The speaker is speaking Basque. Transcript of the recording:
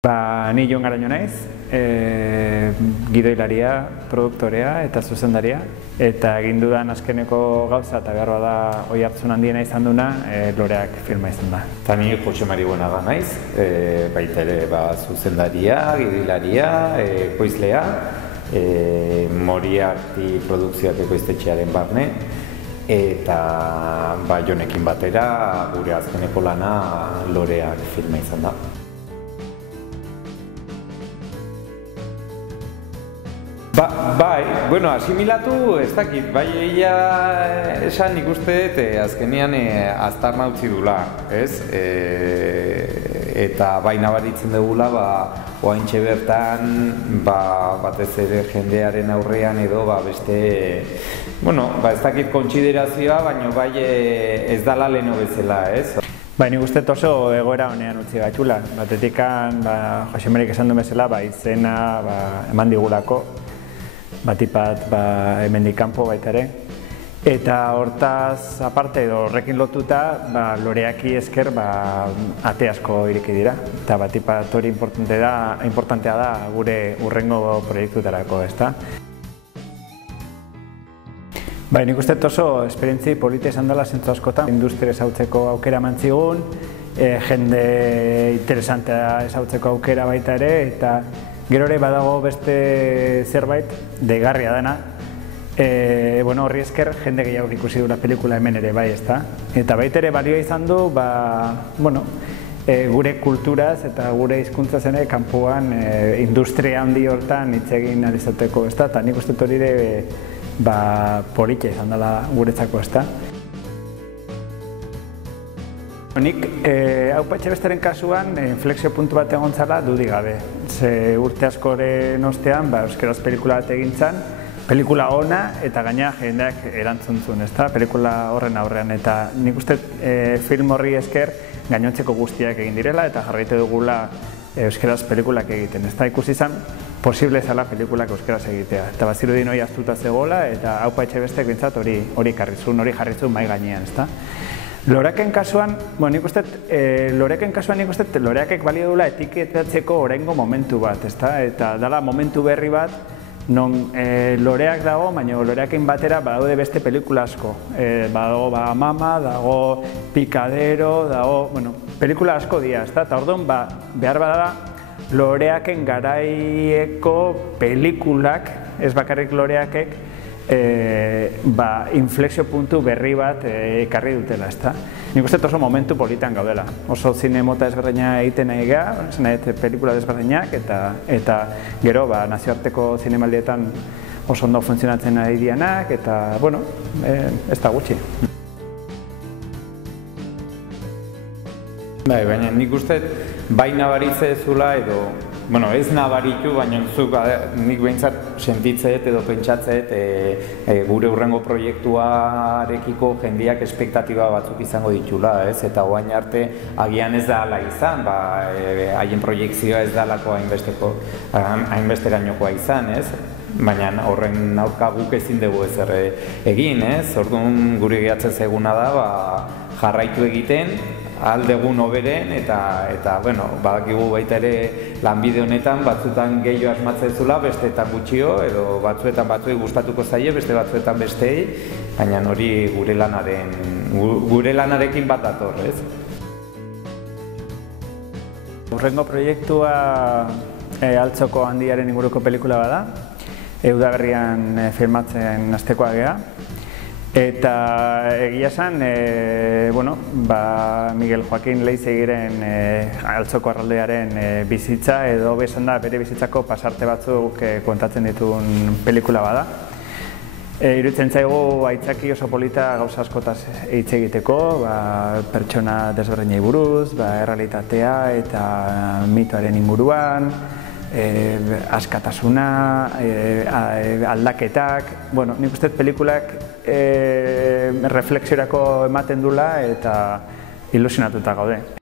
Ni Jon Garaño naiz, gidoilaria, produktorea eta zuzendaria. Eta egin dudan azkeneko gauza eta behar da oihartzun handiena izan duna Loreak filma izan da. Eta ni Jose Mari Buenaga naiz, baita ere zuzendaria, gidoilaria, ekoizlea, Moriarty produkzioak ekoiztetxearen barne, eta Jonekin batera gure azkeneko lana Loreak filma izan da. Asimilatu ez dakit, esan ikuste azkenean aztarna utzi dula, ez? Eta nabaritzen dugula, oaintxe bertan, batez ere jendearen aurrean edo beste, ez dakit kontsiderazioa, baina ez dala leheno bezala, ez? Nik uste oso egoera honean utzi gaitula. Batetikan, Jose Marik esan du bezala, izena eman digulako, batipat hemendik kanpo baita ere. Eta hortaz aparte edo horrekin lotuta, Loreaki esker ate asko ireki dira. Eta batipat hori importantea da gure hurrengo proiektutarako, ezta? Nik uste oso esperientzi polita izan dela zentzu askotan. Industria ezautzeko aukera eman zigun, jende interesantea ezautzeko aukera baita ere, eta gero ere badago beste zerbait deigarria dena. Horri esker jende gehiago ikusi dula pelikula hemen ere bai, ezta? Eta baita ere balioa izan du, gure kulturaz eta gure hizkuntzaz ere kanpoan industria handi hortan hitz egin ahal izateko, ezta? Eta nik uste hori ere polita izan dela guretzako, ezta? Nik Aupa Etxebesteren kasuan inflexio puntu bat egon zala dudik gabe. Ze urte askoren ostean euskaraz pelikula bat egin zen, pelikula ona eta gaina jendeak erantzun zuen, ezta? Pelikula horren aurrean, eta nik uste film horri esker gainontzeko guztiak egin direla eta jarraitu dugula euskaraz pelikulak egiten, ezta? Ikusi izan posible zela pelikulak euskaraz egitea. Eta bazirudin hori aztuta zegoela eta Aupa Etxebestek bintzat hori jarri zuen mai gainean, ezta? Loreaken kasuan, nik uste, Loreakek balio dula etiketatzeko oraingo momentu bat, ezta? Eta dala momentu berri bat, non Loreak dago, baina Loreaken batera badaude beste pelikula asko. Badago Mama, dago Picadero, dago, pelikula asko dira, ezta? Eta orduan, behar badala, Loreaken garaieko pelikulak, ez bakarrik Loreakek, inflexio puntu berri bat ekarri dutela, ezta? Nik uste oso momentu politan gaudela. Oso zine mota ezberdina egiten nahi geha, pelikula ezberdinak, eta gero nazioarteko zinemaldietan oso ondo funtzionatzen ari dianak, eta, ez da gutxi. Baina nik uste nabaritze zula edo, ez nabaritu, baina nik behintzat sentitzeet edo pentsatzeet gure hurrengo proiektuarekiko jendeak espektatiba batzuk izango ditula, ez? Eta oain arte agian ez da ala izan, haien proiektzioa ez da alako hainbesterainokoa izan, ez? Baina horren aurka guk ezin dugu ezer egin, ez? Orduan gure gehatzen zeguna da jarraitu egiten, aldegun hoberen, eta badakigu baita ere lanbide honetan batzuetan gehiago asmatzen zula, besteetan gutxio, edo batzuetan batzuei gustatuko zaie, beste batzuetan bestei, baina hori gure lanarekin bat dator, ez? Hurrengo proiektua Altzoko handiaren inguruko pelikula bada, udaberrian filmatzen hastekoa gea. Eta egia esan, Miguel Joaquin Leizegiren Altzoko arraldearen bizitza edo besan da bere bizitzako pasarte batzuk kontatzen dituen pelikula bada. Iruditzen zaigu aitzaki oso polita gauza askotaz hitz egiteko, pertsona desberdinei buruz, errealitatea eta mitoaren inguruan, askatasuna, aldaketak, nik uste pelikulak reflexiorako ematen dula eta ilusionatuta gaude.